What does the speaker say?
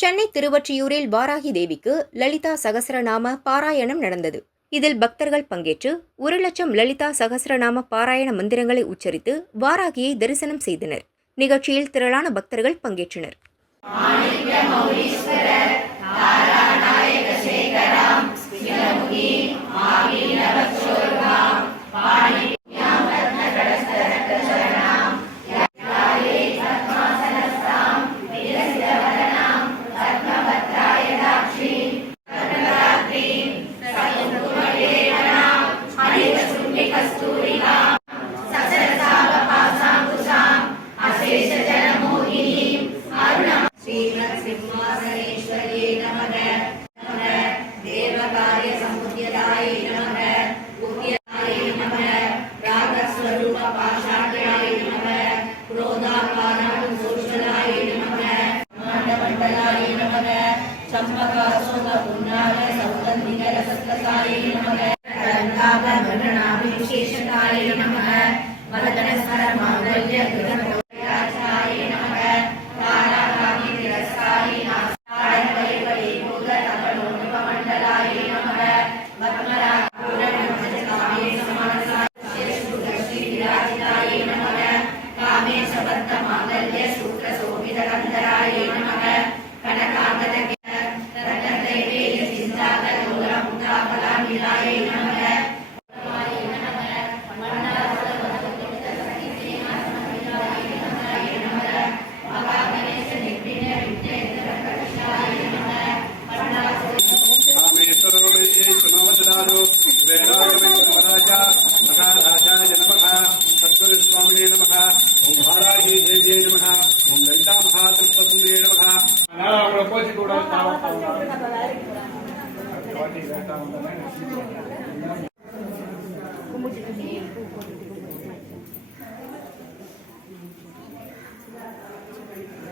சென்னை திருவொற்றியூரில் வாராகி தேவிக்கு லலிதா சகஸ்ரநாம பாராயணம் நடந்தது. இதில் பக்தர்கள் பங்கேற்று 1,00,000 லலிதா சகஸ்ரநாம பாராயண மந்திரங்களை உச்சரித்து வாராகியை தரிசனம் செய்தனர். நிகழ்ச்சியில் திரளான பக்தர்கள் பங்கேற்றனர். श्रीमत्सिंहासनेश्वर्यै नमः देवकार्यसमुद्यतायै नमः उद्यतायै नमः रागस्वरूपपाषाढ्यायै नमः क्रोधाकारणसूषणायै नमः मण्डमण्डलायै नमः चम्पकाशोकपुण्डालसौगन्धिकरसत्कसायै नमः रङ्गाभरणनाभिविशेषकायै नमः वरदनस्वरमाङ्गल्य போச்சு கூட